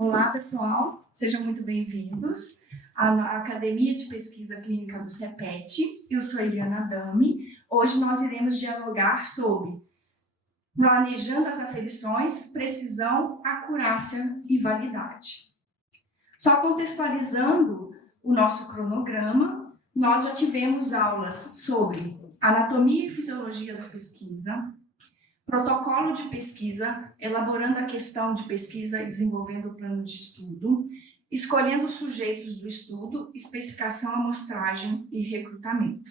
Olá, pessoal, sejam muito bem-vindos à Academia de Pesquisa Clínica do CEPET. Eu sou Eliana Dami. Hoje nós iremos dialogar sobre planejando as aferições, precisão, acurácia e validade. Só contextualizando o nosso cronograma, nós já tivemos aulas sobre anatomia e fisiologia da pesquisa, protocolo de pesquisa, elaborando a questão de pesquisa e desenvolvendo o plano de estudo, escolhendo os sujeitos do estudo, especificação, amostragem e recrutamento.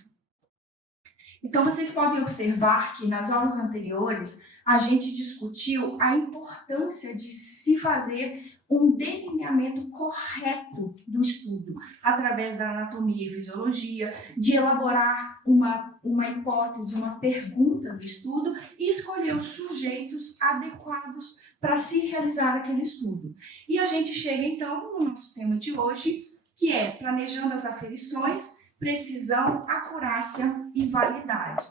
Então, vocês podem observar que nas aulas anteriores a gente discutiu a importância de se fazer um delineamento correto do estudo, através da anatomia e fisiologia, de elaborar uma hipótese, uma pergunta do estudo e escolher os sujeitos adequados para se realizar aquele estudo. E a gente chega, então, no nosso tema de hoje, que é planejando as aferições, precisão, acurácia e validade.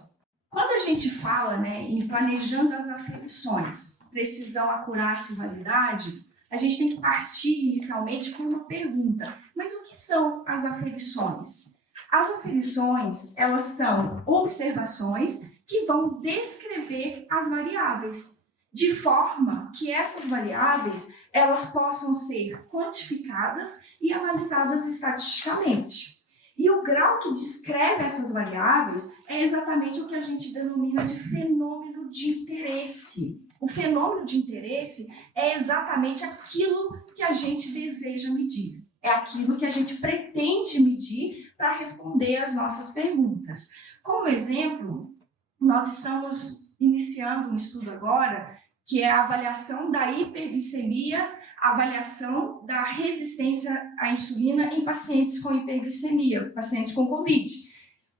Quando a gente fala em planejando as aferições, precisão, acurácia e validade, a gente tem que partir inicialmente com uma pergunta. Mas o que são as aferições? As aferições, elas são observações que vão descrever as variáveis, de forma que essas variáveis elas possam ser quantificadas e analisadas estatisticamente. E o grau que descreve essas variáveis é exatamente o que a gente denomina de fenômeno de interesse. O fenômeno de interesse é exatamente aquilo que a gente deseja medir. É aquilo que a gente pretende medir para responder às nossas perguntas. Como exemplo, nós estamos iniciando um estudo agora, que é a avaliação da hiperglicemia, a avaliação da resistência à insulina em pacientes com hiperglicemia, pacientes com Covid.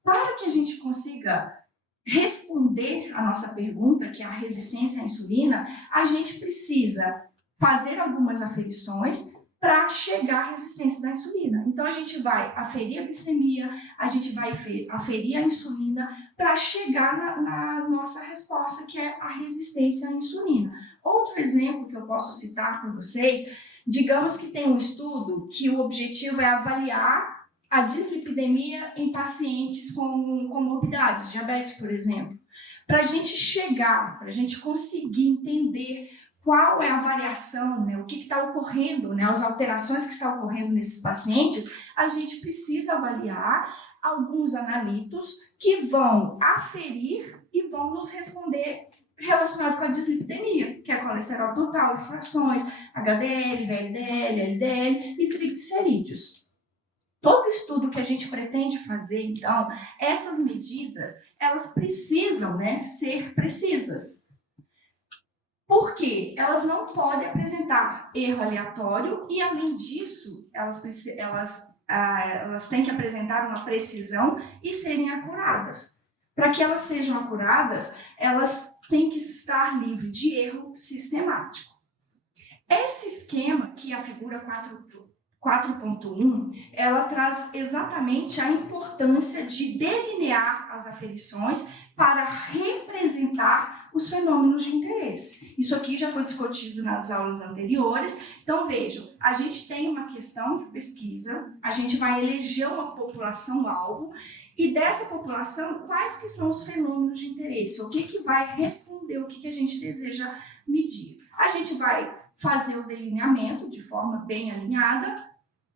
Para que a gente consiga responder a nossa pergunta, que é a resistência à insulina, a gente precisa fazer algumas aferições para chegar à resistência da insulina. Então, a gente vai aferir a glicemia, a gente vai aferir a insulina para chegar na nossa resposta, que é a resistência à insulina. Outro exemplo que eu posso citar para vocês, digamos que tem um estudo que o objetivo é avaliar a dislipidemia em pacientes com comorbidades, diabetes, por exemplo. Para a gente chegar, para a gente conseguir entender qual é a variação, o que está ocorrendo, as alterações que estão ocorrendo nesses pacientes, a gente precisa avaliar alguns analitos que vão aferir e vão nos responder relacionado com a dislipidemia, que é colesterol total, frações, HDL, VLDL, LDL e triglicerídeos. Todo estudo que a gente pretende fazer, então, essas medidas, elas precisam ser precisas. Por quê? Elas não podem apresentar erro aleatório e, além disso, elas têm que apresentar uma precisão e serem acuradas. Para que elas sejam acuradas, elas têm que estar livres de erro sistemático. Esse esquema, que é a figura 4.1, ela traz exatamente a importância de delinear as aferições para representar os fenômenos de interesse. Isso aqui já foi discutido nas aulas anteriores. Então, vejam, a gente tem uma questão de pesquisa, a gente vai eleger uma população-alvo, e dessa população, quais que são os fenômenos de interesse? O que vai responder, o que a gente deseja medir? A gente vai fazer o delineamento de forma bem alinhada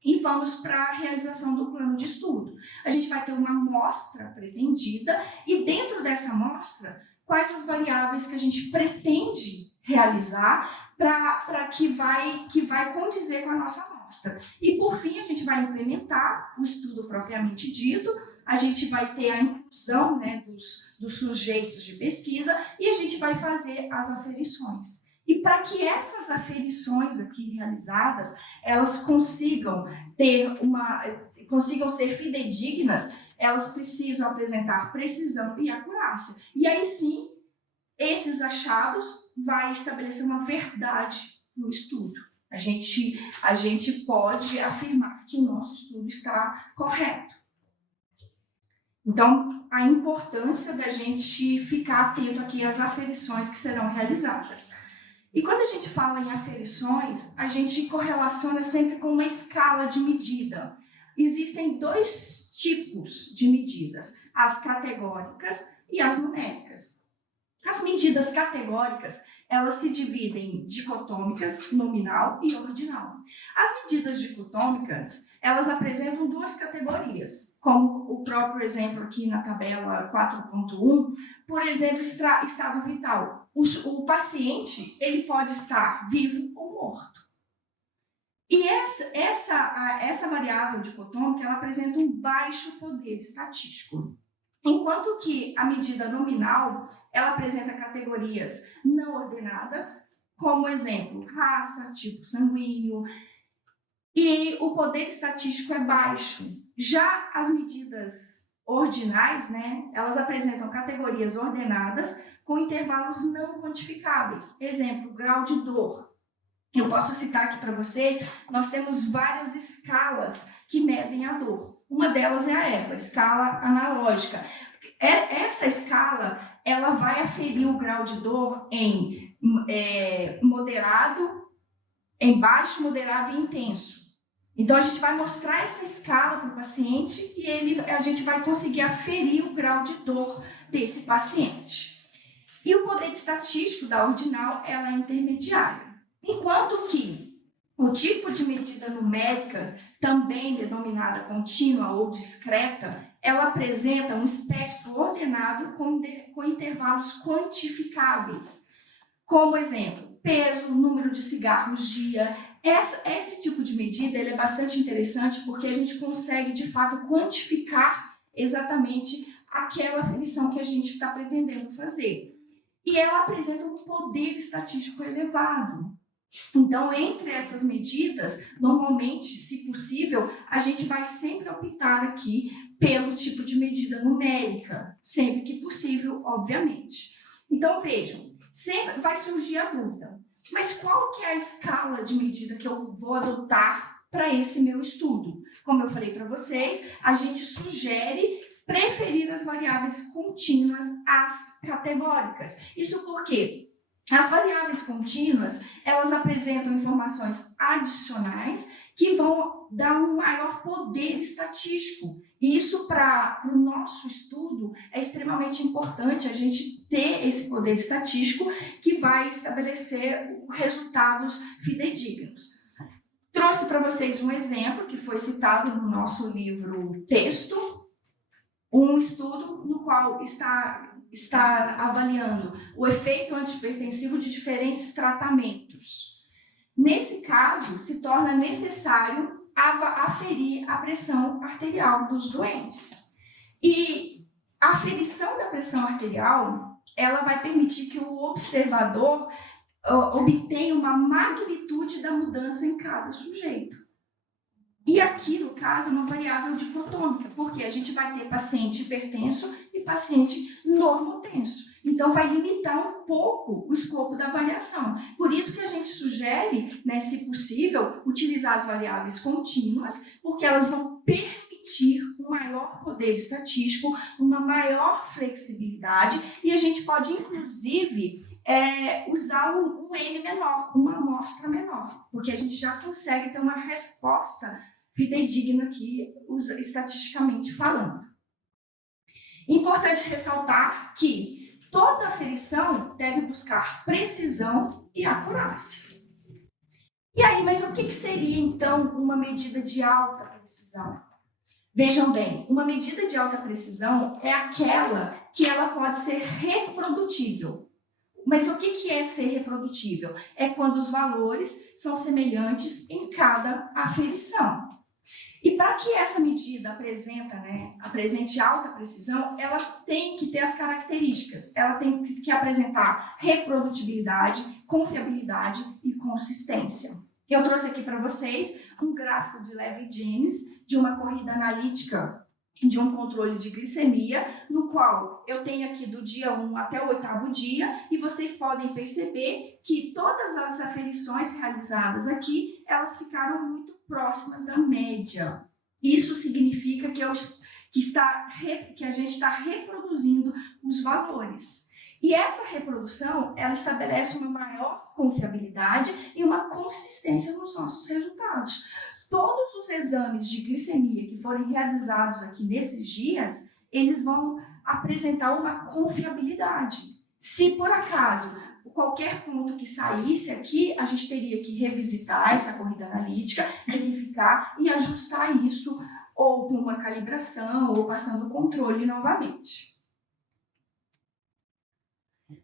e vamos para a realização do plano de estudo. A gente vai ter uma amostra pretendida e dentro dessa amostra, quais as variáveis que a gente pretende realizar para que vai condizer com a nossa amostra. E por fim, a gente vai implementar o estudo propriamente dito, a gente vai ter a inclusão dos sujeitos de pesquisa e a gente vai fazer as aferições. E para que essas aferições aqui realizadas, elas consigam ser fidedignas, elas precisam apresentar precisão e acurácia. E aí sim, esses achados vai estabelecer uma verdade no estudo. A gente pode afirmar que o nosso estudo está correto. Então, a importância da gente ficar atento aqui às aferições que serão realizadas. E quando a gente fala em aferições, a gente correlaciona sempre com uma escala de medida. Existem dois tipos de medidas, as categóricas e as numéricas. As medidas categóricas, elas se dividem em dicotômicas, nominal e ordinal. As medidas dicotômicas, elas apresentam duas categorias, como o próprio exemplo aqui na tabela 4.1, por exemplo, estado vital. O paciente, ele pode estar vivo ou morto. E essa variável dicotômica, ela apresenta um baixo poder estatístico. Enquanto que a medida nominal, ela apresenta categorias não ordenadas, como exemplo, raça, tipo sanguíneo, e o poder estatístico é baixo. Já as medidas ordinais, né, elas apresentam categorias ordenadas com intervalos não quantificáveis. Exemplo, grau de dor. Eu posso citar aqui para vocês, nós temos várias escalas que medem a dor. Uma delas é a EPA, escala analógica. Essa escala, ela vai aferir o grau de dor em moderado, em baixo, moderado e intenso. Então, a gente vai mostrar essa escala para o paciente e a gente vai conseguir aferir o grau de dor desse paciente. E o poder estatístico da ordinal, ela é intermediária. Enquanto que o tipo de medida numérica, também denominada contínua ou discreta, ela apresenta um espectro ordenado com intervalos quantificáveis. Como exemplo, peso, número de cigarros dia. Esse tipo de medida ele é bastante interessante porque a gente consegue, de fato, quantificar exatamente aquela aferição que a gente está pretendendo fazer. E ela apresenta um poder estatístico elevado. Então, entre essas medidas, normalmente, se possível, a gente vai sempre optar aqui pelo tipo de medida numérica, sempre que possível, obviamente. Então, vejam, sempre vai surgir a dúvida, mas qual que é a escala de medida que eu vou adotar para esse meu estudo? Como eu falei para vocês, a gente sugere preferir as variáveis contínuas às categóricas. Isso porque as variáveis contínuas, elas apresentam informações adicionais que vão dar um maior poder estatístico. E isso, para o nosso estudo, é extremamente importante a gente ter esse poder estatístico que vai estabelecer resultados fidedignos. Trouxe para vocês um exemplo que foi citado no nosso livro texto, um estudo no qual está avaliando o efeito antihipertensivo de diferentes tratamentos. Nesse caso, se torna necessário aferir a pressão arterial dos doentes. E a aferição da pressão arterial, ela vai permitir que o observador obtenha uma magnitude da mudança em cada sujeito. E aqui, no caso, é uma variável dicotômica, porque a gente vai ter paciente hipertenso e paciente normotenso. Então, vai limitar um pouco o escopo da avaliação. Por isso que a gente sugere, né, se possível, utilizar as variáveis contínuas, porque elas vão permitir um maior poder estatístico, uma maior flexibilidade, e a gente pode, inclusive, usar um N menor, uma amostra menor, porque a gente já consegue ter uma resposta fidedigna aqui, estatisticamente falando. Importante ressaltar que toda aferição deve buscar precisão e acurácia. E aí, mas o que seria então uma medida de alta precisão? Vejam bem, uma medida de alta precisão é aquela que ela pode ser reprodutível. Mas o que é ser reprodutível? É quando os valores são semelhantes em cada aferição. E para que essa medida apresente alta precisão, ela tem que ter as características. Ela tem que apresentar reprodutibilidade, confiabilidade e consistência. Eu trouxe aqui para vocês um gráfico de Levy-Janes de uma corrida analítica de um controle de glicemia, no qual eu tenho aqui do dia 1 até o 8º dia, e vocês podem perceber que todas as aferições realizadas aqui, elas ficaram muito próximas da média. Isso significa que a gente está reproduzindo os valores. E essa reprodução, ela estabelece uma maior confiabilidade e uma consistência nos nossos resultados. Todos os exames de glicemia que forem realizados aqui nesses dias, eles vão apresentar uma confiabilidade. Se por acaso qualquer ponto que saísse aqui, a gente teria que revisitar essa corrida analítica, verificar e ajustar isso, ou com uma calibração, ou passando o controle novamente.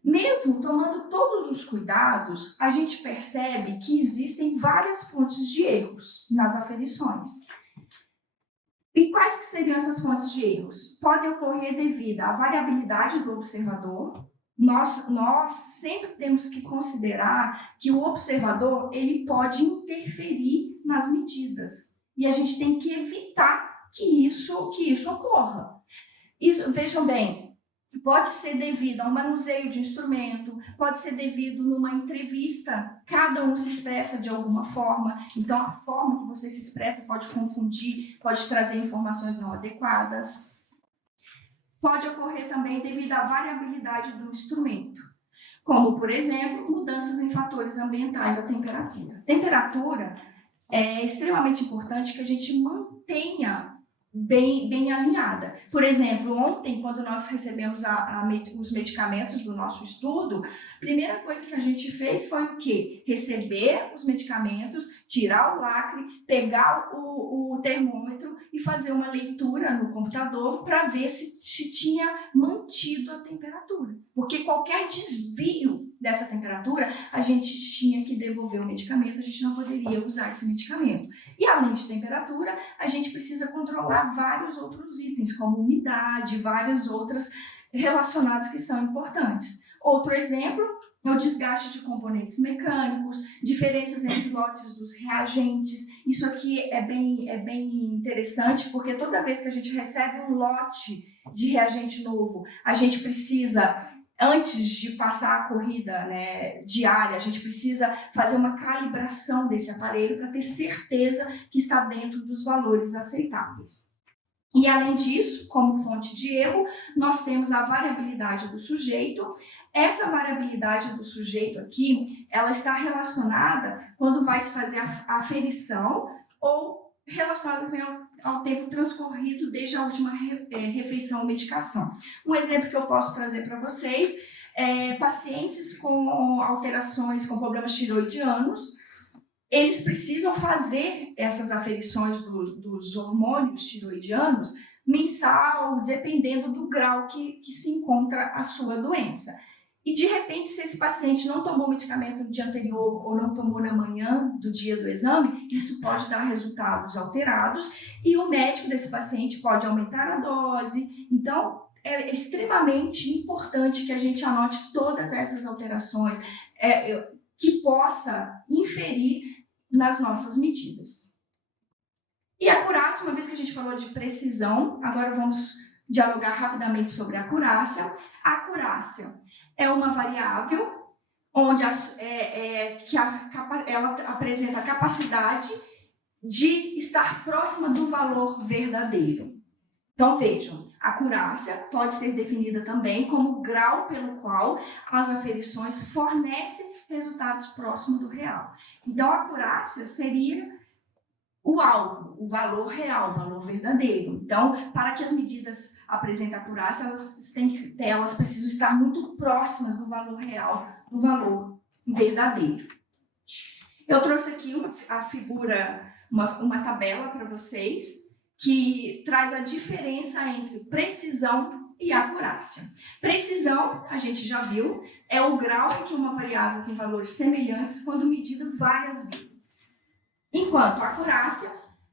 Mesmo tomando todos os cuidados, a gente percebe que existem várias fontes de erros nas aferições. E quais que seriam essas fontes de erros? Podem ocorrer devido à variabilidade do observador. Nós sempre temos que considerar que o observador ele pode interferir nas medidas. E a gente tem que evitar que isso ocorra. Vejam bem, pode ser devido ao manuseio de instrumento, pode ser devido numa entrevista, cada um se expressa de alguma forma, então a forma que você se expressa pode confundir, pode trazer informações não adequadas. Pode ocorrer também devido à variabilidade do instrumento, como, por exemplo, mudanças em fatores ambientais, a temperatura. Temperatura é extremamente importante que a gente mantenha bem alinhada. Por exemplo, ontem, quando nós recebemos os medicamentos do nosso estudo, a primeira coisa que a gente fez foi o quê? Receber os medicamentos, tirar o lacre, pegar o termômetro e fazer uma leitura no computador para ver se tinha mantido a temperatura. Porque qualquer desvio dessa temperatura, a gente tinha que devolver o medicamento, a gente não poderia usar esse medicamento. E além de temperatura, a gente precisa controlar vários outros itens, como umidade, várias outras relacionadas que são importantes. Outro exemplo é o desgaste de componentes mecânicos, diferenças entre lotes dos reagentes. Isso aqui é bem interessante, porque toda vez que a gente recebe um lote de reagente novo, a gente precisa, antes de passar a corrida, né, diária, a gente precisa fazer uma calibração desse aparelho para ter certeza que está dentro dos valores aceitáveis. E além disso, como fonte de erro, nós temos a variabilidade do sujeito. Essa variabilidade do sujeito aqui, ela está relacionada quando vai se fazer a aferição ou relacionada também ao tempo transcorrido desde a última refeição ou medicação. Um exemplo que eu posso trazer para vocês é pacientes com alterações, com problemas tiroidianos, eles precisam fazer essas aferições dos hormônios tiroidianos mensal, dependendo do grau que se encontra a sua doença. E, de repente, se esse paciente não tomou o medicamento no dia anterior ou não tomou na manhã do dia do exame, isso pode dar resultados alterados e o médico desse paciente pode aumentar a dose. Então, é extremamente importante que a gente anote todas essas alterações que possa inferir nas nossas medidas. E a acurácia, uma vez que a gente falou de precisão, agora vamos dialogar rapidamente sobre a acurácia. A acurácia é uma variável onde ela apresenta a capacidade de estar próxima do valor verdadeiro. Então, vejam, a acurácia pode ser definida também como o grau pelo qual as aferições fornecem resultados próximos do real. Então, a acurácia seria o alvo, o valor real, o valor verdadeiro. Então, para que as medidas apresentem acurácia, elas precisam estar muito próximas do valor real, do valor verdadeiro. Eu trouxe aqui a figura, uma tabela para vocês, que traz a diferença entre precisão e acurácia. Precisão, a gente já viu, é o grau em que uma variável tem valores semelhantes quando medida várias vezes. Enquanto a acurácia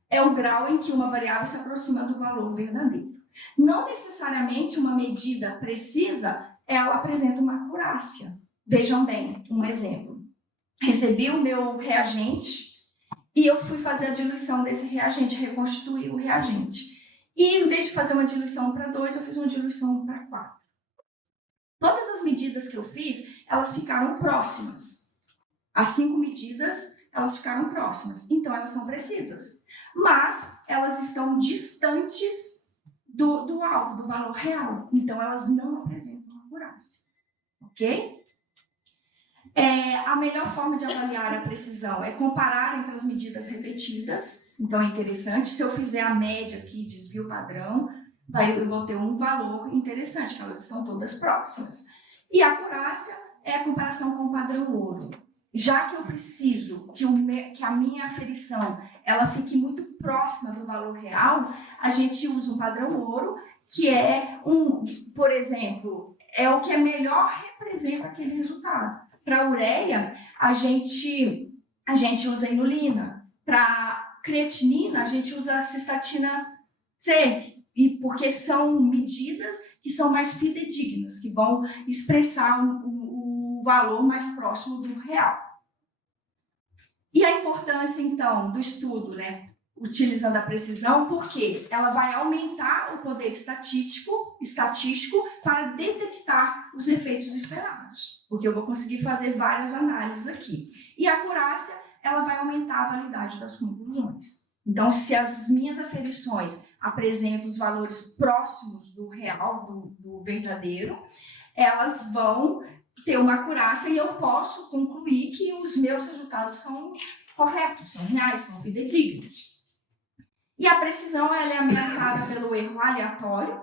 é o grau em que uma variável se aproxima do valor verdadeiro. Não necessariamente uma medida precisa, ela apresenta uma acurácia. Vejam bem, um exemplo. Recebi o meu reagente e eu fui fazer a diluição desse reagente, reconstituir o reagente. E em vez de fazer uma diluição para 2, eu fiz uma diluição para 4. Todas as medidas que eu fiz, elas ficaram próximas. As 5 medidas, elas ficaram próximas. Então, elas são precisas. Mas, elas estão distantes do alvo, do valor real. Então, elas não apresentam acurácia. ok? A melhor forma de avaliar a precisão é comparar entre as medidas repetidas. Então, é interessante. Se eu fizer a média aqui, desvio padrão, eu vou ter um valor interessante, que elas estão todas próximas. E a acurácia é a comparação com o padrão ouro. Já que eu preciso que a minha aferição ela fique muito próxima do valor real, a gente usa um padrão ouro, que é por exemplo, é o que melhor representa aquele resultado. Para a ureia, a gente usa a inulina. Para creatinina, a gente usa a cistatina C, porque são medidas que são mais fidedignas, que vão expressar o valor mais próximo do real. E a importância, então, do estudo, né, utilizando a precisão, porque ela vai aumentar o poder estatístico para detectar os efeitos esperados, porque eu vou conseguir fazer várias análises aqui. E a acurácia, ela vai aumentar a validade das conclusões. Então, se as minhas aferições apresentam os valores próximos do real, do verdadeiro, elas vão ter uma acurácia e eu posso concluir que os meus resultados são corretos, são reais, são fidedignos. E a precisão ela é ameaçada pelo erro aleatório,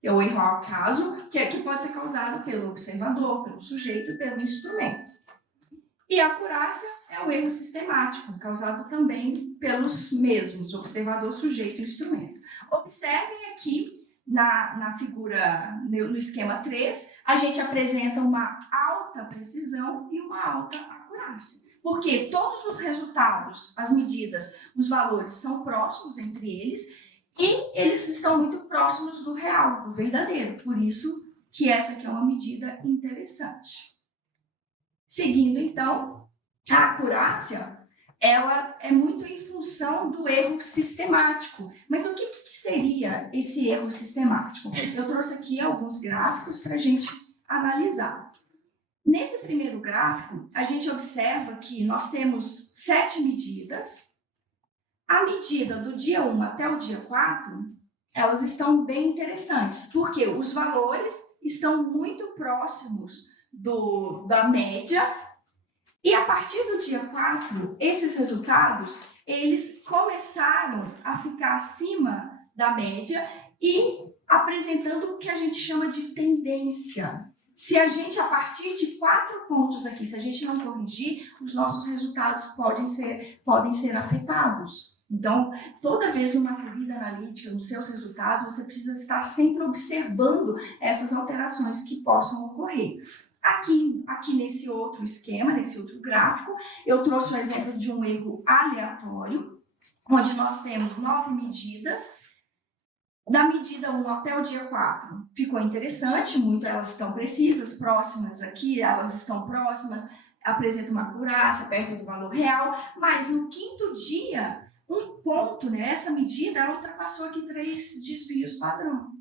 que é o erro ao acaso, que pode ser causado pelo observador, pelo sujeito e pelo instrumento. E a acurácia é o erro sistemático, causado também pelos mesmos, observador, sujeito e instrumento. Observem aqui na figura, no esquema 3, a gente apresenta uma alta precisão e uma alta acurácia. Porque todos os resultados, as medidas, os valores são próximos entre eles e eles estão muito próximos do real, do verdadeiro. Por isso que essa aqui é uma medida interessante. Seguindo, então, a acurácia, ela é muito em função do erro sistemático. Mas o que seria esse erro sistemático? Eu trouxe aqui alguns gráficos para a gente analisar. Nesse primeiro gráfico, a gente observa que nós temos 7 medidas. A medida do dia 1 até o dia 4, elas estão bem interessantes, porque os valores estão muito próximos da média, e a partir do dia 4, esses resultados, eles começaram a ficar acima da média e apresentando o que a gente chama de tendência. Se a gente, a partir de 4 pontos aqui, se a gente não corrigir, os nossos resultados podem ser afetados. Então, toda vez numa corrida analítica, nos seus resultados, você precisa estar sempre observando essas alterações que possam ocorrer. Aqui nesse outro esquema, nesse outro gráfico, eu trouxe o exemplo de um erro aleatório, onde nós temos 9 medidas. Da medida 1 até o dia 4, ficou interessante, elas estão precisas, próximas aqui, elas estão próximas, apresentam uma acurácia perto do valor real, mas no 5º dia, um ponto, né, essa medida, ela ultrapassou aqui 3 desvios padrão.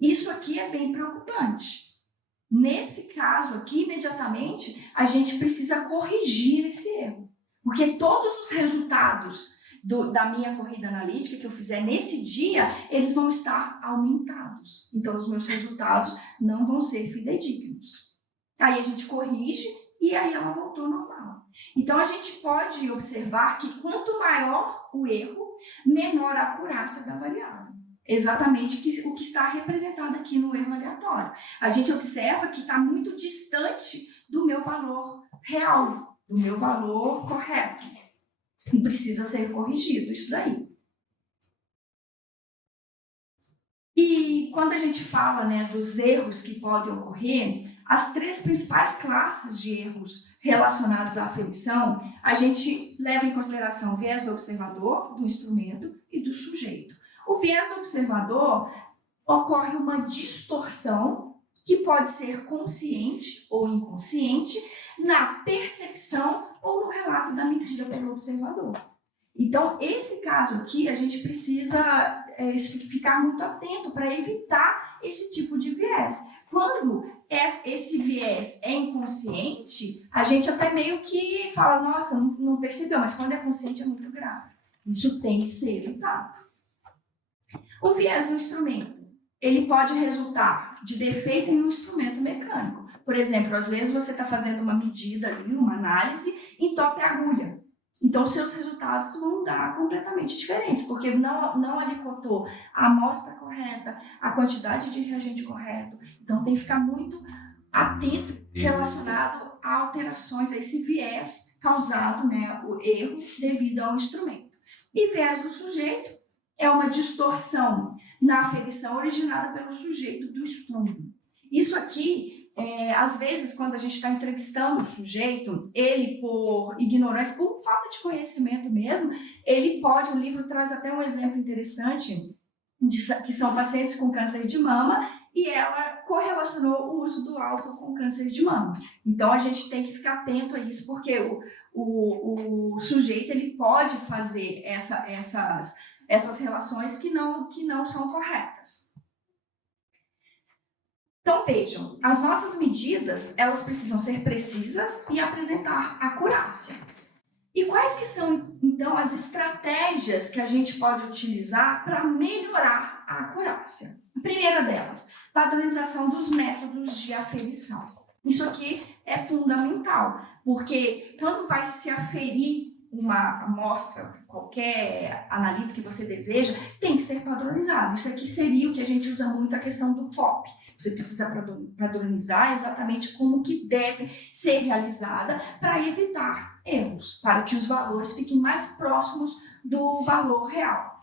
Isso aqui é bem preocupante. Nesse caso aqui, imediatamente, a gente precisa corrigir esse erro, porque todos os resultados da minha corrida analítica que eu fizer nesse dia, eles vão estar aumentados. Então, os meus resultados não vão ser fidedignos. Aí a gente corrige e aí ela voltou normal. Então, a gente pode observar que quanto maior o erro, menor a acurácia da variável. Exatamente o que está representado aqui no erro aleatório. A gente observa que está muito distante do meu valor real, do meu valor correto. E precisa ser corrigido isso daí. E quando a gente fala, né, dos erros que podem ocorrer, as 3 principais classes de erros relacionados à aferição, a gente leva em consideração o viés do observador, do instrumento e do sujeito. O viés do observador ocorre uma distorção que pode ser consciente ou inconsciente na percepção ou no relato da medida pelo observador. Então, esse caso aqui, a gente precisa ficar muito atento para evitar esse tipo de viés. Quando esse viés é inconsciente, a gente até meio que fala, nossa, não percebeu, mas quando é consciente é muito grave. Isso tem que ser evitado. O viés do instrumento, ele pode resultar de defeito em um instrumento mecânico. Por exemplo, às vezes você está fazendo uma medida ali, uma análise, entope a agulha. Então, os seus resultados vão dar completamente diferentes, porque não alicotou a amostra correta, a quantidade de reagente correto. Então, tem que ficar muito atento relacionado a alterações, a esse viés causado, né, o erro devido ao instrumento. E viés do sujeito é uma distorção na aferição originada pelo sujeito do estudo. Isso aqui, às vezes, quando a gente está entrevistando o sujeito, ele, por ignorância, por falta de conhecimento mesmo, ele pode, o livro traz até um exemplo interessante, que são pacientes com câncer de mama, e ela correlacionou o uso do álcool com câncer de mama. Então, a gente tem que ficar atento a isso, porque o sujeito ele pode fazer essas relações que não são corretas. Então, vejam, as nossas medidas, elas precisam ser precisas e apresentar acurácia. E quais que são, então, as estratégias que a gente pode utilizar para melhorar a acurácia? A primeira delas, padronização dos métodos de aferição. Isso aqui é fundamental, porque quando vai se aferir uma amostra, qualquer analítico que você deseja, tem que ser padronizado. Isso aqui seria o que a gente usa muito, a questão do POP. Você precisa padronizar exatamente como que deve ser realizada para evitar erros, para que os valores fiquem mais próximos do valor real.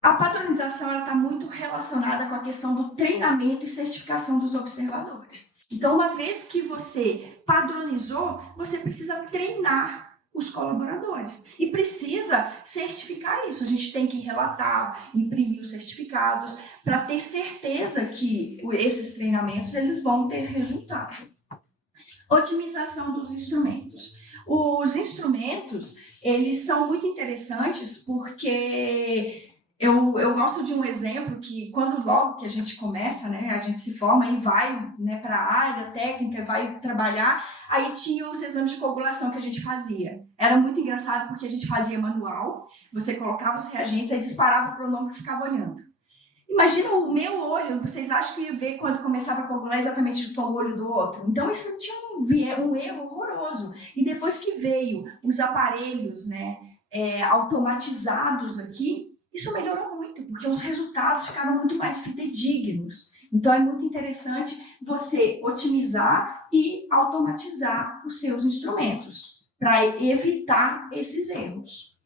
A padronização está muito relacionada com a questão do treinamento e certificação dos observadores. Então, uma vez que você padronizou, você precisa treinar os colaboradores e precisa certificar isso. A gente tem que relatar, imprimir os certificados para ter certeza que esses treinamentos eles vão ter resultado. Otimização dos instrumentos. Os instrumentos, eles são muito interessantes porque eu gosto de um exemplo que logo que a gente começa, né, a gente se forma e vai, né, para a área técnica, vai trabalhar, aí tinha os exames de coagulação que a gente fazia. Era muito engraçado porque a gente fazia manual, você colocava os reagentes, aí disparava o cronômetro e ficava olhando. Imagina o meu olho, vocês acham que ia ver quando começava a coagular exatamente com o olho do outro? Então isso tinha um erro horroroso. E depois que veio os aparelhos, né, automatizados aqui, isso melhorou muito, porque os resultados ficaram muito mais fidedignos. Então, é muito interessante você otimizar e automatizar os seus instrumentos para evitar esses erros.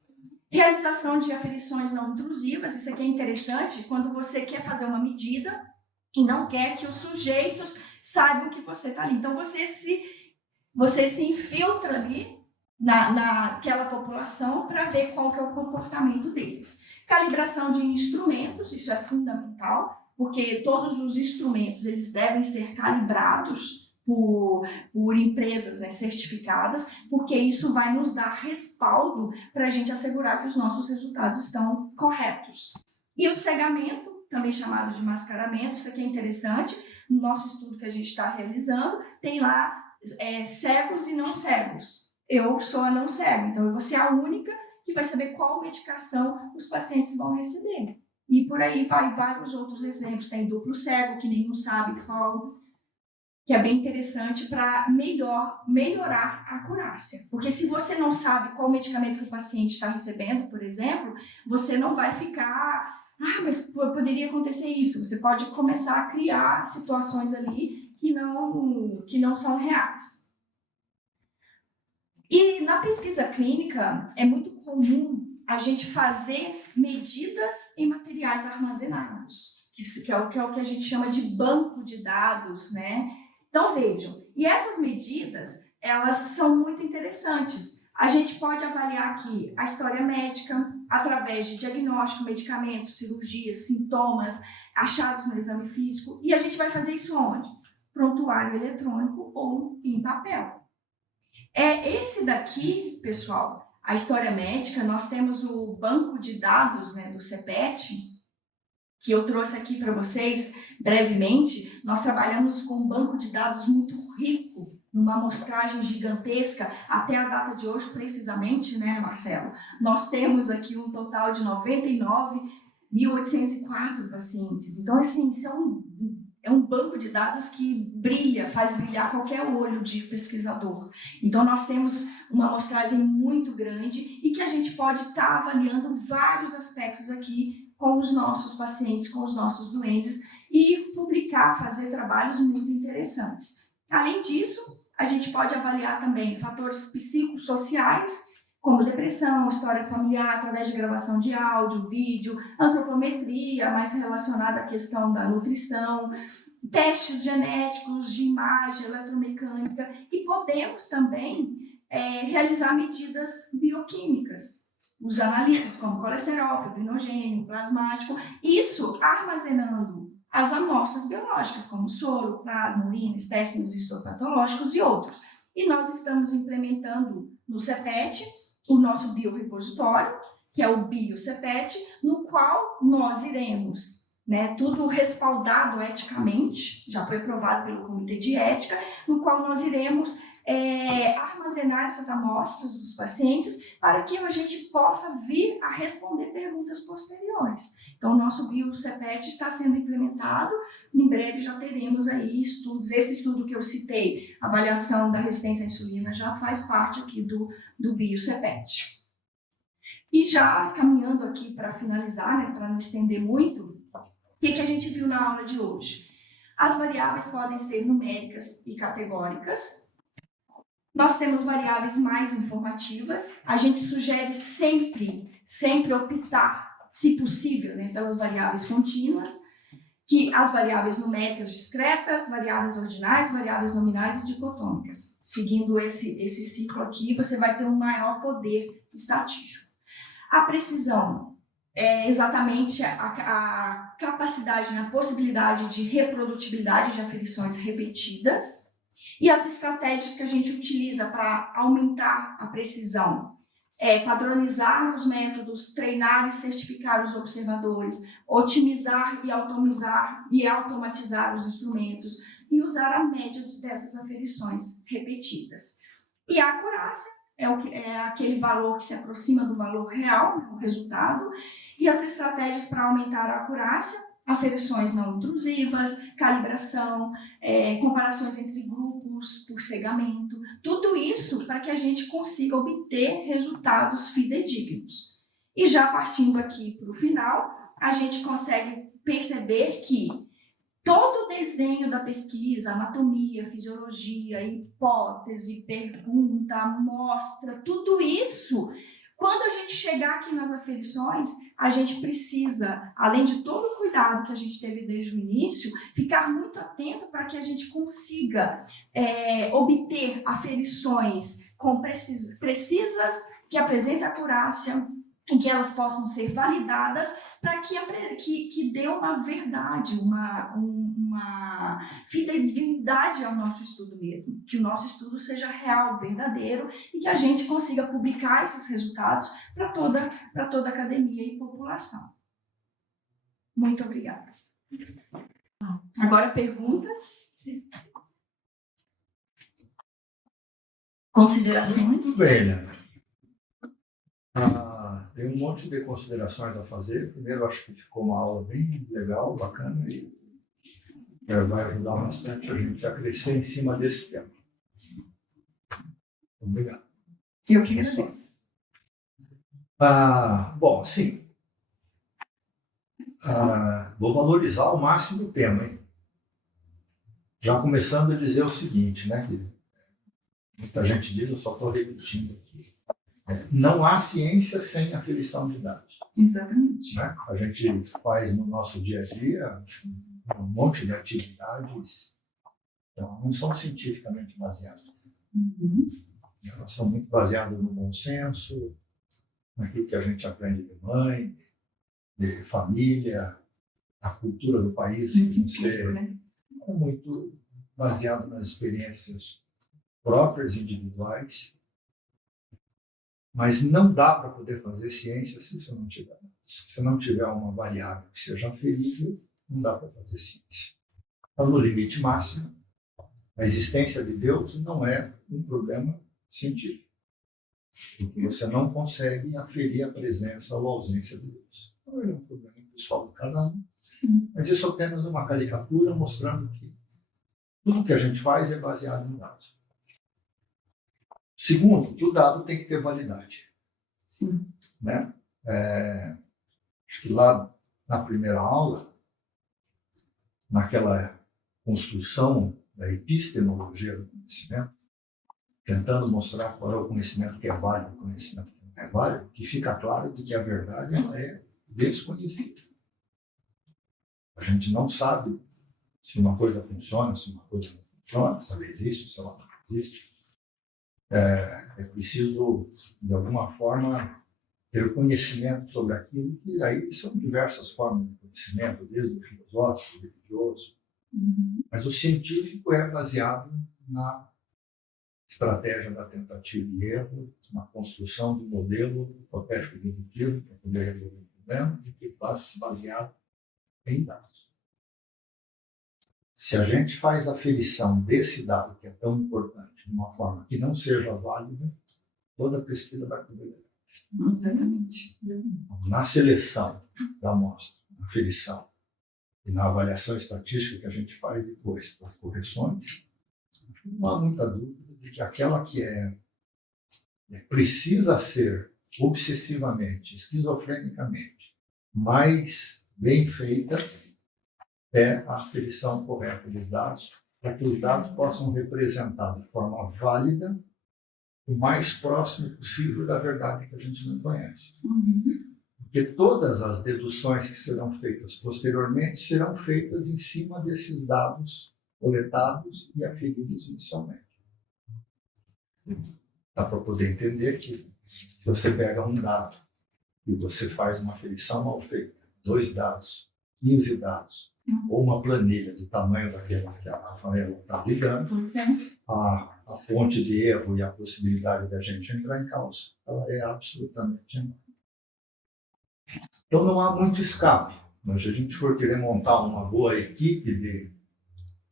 Realização de aferições não intrusivas, isso aqui é interessante quando você quer fazer uma medida e não quer que os sujeitos saibam que você está ali. Então, você se infiltra ali naquela população para ver qual que é o comportamento deles. Calibração de instrumentos, isso é fundamental, porque todos os instrumentos eles devem ser calibrados por empresas, né, certificadas, porque isso vai nos dar respaldo para a gente assegurar que os nossos resultados estão corretos. E o cegamento, também chamado de mascaramento, isso aqui é interessante, no nosso estudo que a gente está realizando, tem lá cegos e não cegos. Eu sou a não cega, então eu vou ser a única que vai saber qual medicação os pacientes vão receber. E por aí vai vários outros exemplos. Tem duplo cego, que nenhum sabe qual, que é bem interessante para melhorar a acurácia. Porque se você não sabe qual medicamento que o paciente está recebendo, por exemplo, você não vai ficar, mas poderia acontecer isso. Você pode começar a criar situações ali que não são reais. E na pesquisa clínica, é muito comum a gente fazer medidas em materiais armazenados, que é o que a gente chama de banco de dados, né? Então, vejam, e essas medidas, elas são muito interessantes. A gente pode avaliar aqui a história médica, através de diagnóstico, medicamentos, cirurgias, sintomas, achados no exame físico, e a gente vai fazer isso onde? Prontuário eletrônico ou em papel. Esse daqui, pessoal, a história médica, nós temos o banco de dados, né, do CPET, que eu trouxe aqui para vocês brevemente. Nós trabalhamos com um banco de dados muito rico, numa amostragem gigantesca, até a data de hoje, precisamente, né, Marcelo? Nós temos aqui um total de 99.804 pacientes. Então, assim, isso é um banco de dados que brilha, faz brilhar qualquer olho de pesquisador. Então, nós temos uma amostragem muito grande e que a gente pode estar avaliando vários aspectos aqui com os nossos pacientes, com os nossos doentes e publicar, fazer trabalhos muito interessantes. Além disso, a gente pode avaliar também fatores psicossociais, como depressão, história familiar, através de gravação de áudio, vídeo, antropometria, mais relacionada à questão da nutrição, testes genéticos de imagem, eletromecânica, e podemos também realizar medidas bioquímicas, os analíticos como colesterol, fibrinogênio, plasmático, isso armazenando as amostras biológicas, como soro, plasma, urina, espécimes histopatológicos e outros. E nós estamos implementando no CEPET o nosso biorepositório, que é o BioCEPET, no qual nós iremos, tudo respaldado eticamente, já foi aprovado pelo Comitê de Ética, no qual nós iremos armazenar essas amostras dos pacientes para que a gente possa vir a responder perguntas posteriores. Então, o nosso BioCEPET está sendo implementado, em breve já teremos aí estudos, esse estudo que eu citei, avaliação da resistência à insulina, já faz parte aqui do BioCEPET. E já caminhando aqui para finalizar, para não estender muito, o que a gente viu na aula de hoje? As variáveis podem ser numéricas e categóricas. Nós temos variáveis mais informativas. A gente sugere sempre optar, se possível, pelas variáveis contínuas, que as variáveis numéricas discretas, variáveis ordinais, variáveis nominais e dicotômicas. Seguindo esse ciclo aqui, você vai ter um maior poder estatístico. A precisão é exatamente a capacidade, a possibilidade de reprodutibilidade de aferições repetidas. E as estratégias que a gente utiliza para aumentar a precisão padronizar os métodos, treinar e certificar os observadores, otimizar e automatizar os instrumentos e usar a média dessas aferições repetidas. E a acurácia é aquele valor que se aproxima do valor real, o resultado, e as estratégias para aumentar a acurácia, aferições não intrusivas, calibração, comparações entre grupos por cegamento, tudo isso para que a gente consiga obter resultados fidedignos. E já partindo aqui para o final, a gente consegue perceber que todo o desenho da pesquisa, anatomia, fisiologia, hipótese, pergunta, amostra, tudo isso, quando a gente chegar aqui nas aferições, a gente precisa, além de todo o cuidado que a gente teve desde o início, ficar muito atento para que a gente consiga obter aferições precisas, que apresentem acurácia, em que elas possam ser validadas para que dê uma verdade, uma fidelidade ao nosso estudo mesmo, que o nosso estudo seja real, verdadeiro e que a gente consiga publicar esses resultados para toda a academia e população. Muito obrigada. Agora perguntas? Considerações? Muito bem, né? Tem um monte de considerações a fazer. Primeiro, acho que ficou uma aula bem legal, bacana, e vai ajudar bastante a gente a crescer em cima desse tema. Obrigado. Eu que agradeço. Bom, sim. Vou valorizar ao máximo o tema, hein? Já começando a dizer o seguinte, né? Que muita gente diz, eu só estou repetindo aqui. Não há ciência sem aferição de dados. Exatamente. Né? A gente faz no nosso dia a dia um monte de atividades que não são cientificamente baseadas. Uhum. Elas são muito baseadas no bom senso, naquilo que a gente aprende de mãe, de família, a cultura do país, é muito baseado nas experiências próprias, individuais. Mas não dá para poder fazer ciência se você não tiver dados. Se você não tiver uma variável que seja aferível, não dá para fazer ciência. Então, no limite máximo, a existência de Deus não é um problema científico. Porque você não consegue aferir a presença ou a ausência de Deus. Não é um problema pessoal de cada um. Mas isso é apenas uma caricatura mostrando que tudo que a gente faz é baseado em dados. Segundo, que o dado tem que ter validade. Sim. Né? Acho que lá na primeira aula, naquela construção da epistemologia do conhecimento, tentando mostrar qual é o conhecimento que é válido e o conhecimento que não é válido, que fica claro de que a verdade ela é desconhecida. A gente não sabe se uma coisa funciona, se uma coisa não funciona, se ela existe, se ela não existe. É preciso, de alguma forma, ter conhecimento sobre aquilo, e aí são diversas formas de conhecimento, desde o filosófico, o religioso. Mas o científico é baseado na estratégia da tentativa e erro, na construção do modelo hipotético dedutivo para poder resolver o problema, e que está baseado em dados. Se a gente faz a aferição desse dado, que é tão importante, de uma forma que não seja válida, toda a pesquisa vai poder. Exatamente. Na seleção da amostra, na aferição e na avaliação estatística que a gente faz depois, para correções, não há muita dúvida de que aquela que precisa ser obsessivamente, esquizofrenicamente, mais bem feita é a aferição correta dos dados, para que os dados possam representar de forma válida o mais próximo possível da verdade que a gente não conhece. Porque todas as deduções que serão feitas posteriormente serão feitas em cima desses dados coletados e aferidos inicialmente. Dá para poder entender que se você pega um dado e você faz uma aferição mal feita, 2 dados, 15 dados, ou uma planilha do tamanho daquelas que a Rafaela está ligando, a fonte de erro e a possibilidade da gente entrar em causa, ela é absolutamente enorme. Então não há muito escape. Mas se a gente for querer montar uma boa equipe de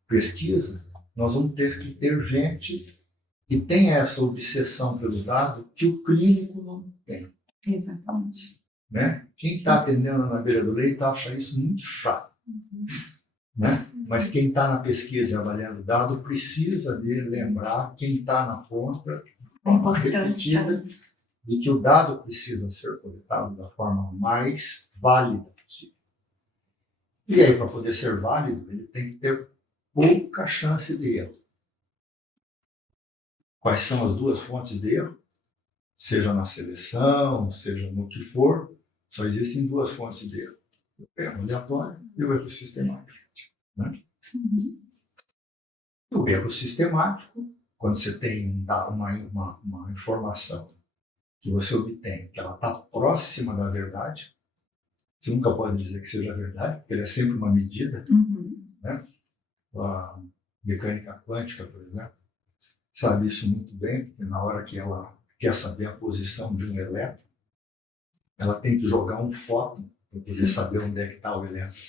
pesquisa, nós vamos ter que ter gente que tem essa obsessão pelo dado que o clínico não tem. Exatamente. Né? Quem está atendendo na beira do leito acha isso muito chato. Né? Mas quem está na pesquisa e avaliando o dado precisa de lembrar quem está na ponta, A importância repetida, de que o dado precisa ser coletado da forma mais válida possível. E aí, para poder ser válido, ele tem que ter pouca chance de erro. Quais são as 2 fontes de erro? Seja na seleção, seja no que for, só existem 2 fontes de erro. O erro aleatório e o erro sistemático. Né? O erro sistemático, quando você tem uma informação que você obtém, que ela está próxima da verdade, você nunca pode dizer que seja verdade, porque ele é sempre uma medida. Né? A mecânica quântica, por exemplo, sabe isso muito bem, porque na hora que ela quer saber a posição de um elétron, ela tem que jogar um fóton para poder saber onde é que está o elétron.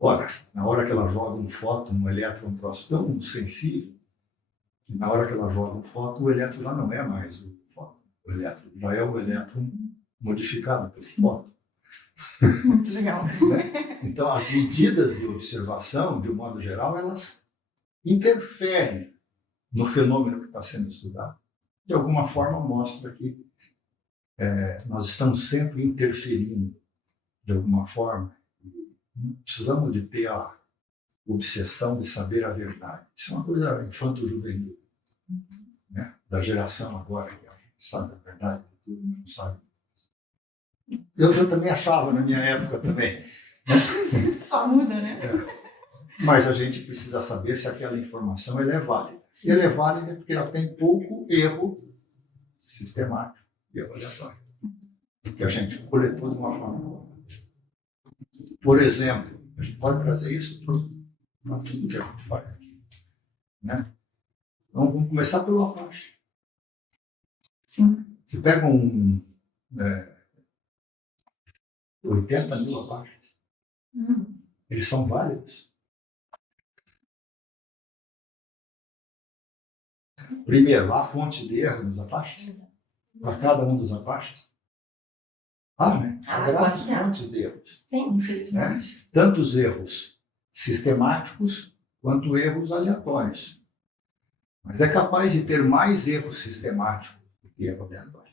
Ora, na hora que ela joga um fóton, um elétron é um troço tão sensível, que na hora que ela joga um fóton, o elétron já não é mais o fóton. O elétron já é o elétron modificado pelo fóton. Muito legal. Né? Então, as medidas de observação, de um modo geral, elas interferem no fenômeno que está sendo estudado. De alguma forma, mostra que nós estamos sempre interferindo, de alguma forma. Não precisamos de ter a obsessão de saber a verdade. Isso é uma coisa infanto-juvenil, né? Da geração agora, que sabe a verdade de tudo, não sabe. Eu também achava na minha época também. Só muda, né? Mas a gente precisa saber se aquela informação ela é válida. Se ela é válida porque ela tem pouco erro sistemático e aleatório. Que a gente coletou de uma forma boa. Por exemplo, a gente pode trazer isso para tudo que a gente faz aqui. Né? Então, vamos começar pelo Apache. Sim. Você pega 80 mil Apaches. Eles são válidos. Primeiro, há fonte de erro nos Apaches? Para cada um dos Apaches? Né? Ah, Há grandes pode, fontes de erros. Sim. Infelizmente. Tanto os erros sistemáticos quanto erros aleatórios. Mas é capaz de ter mais erro sistemático do que erro aleatório.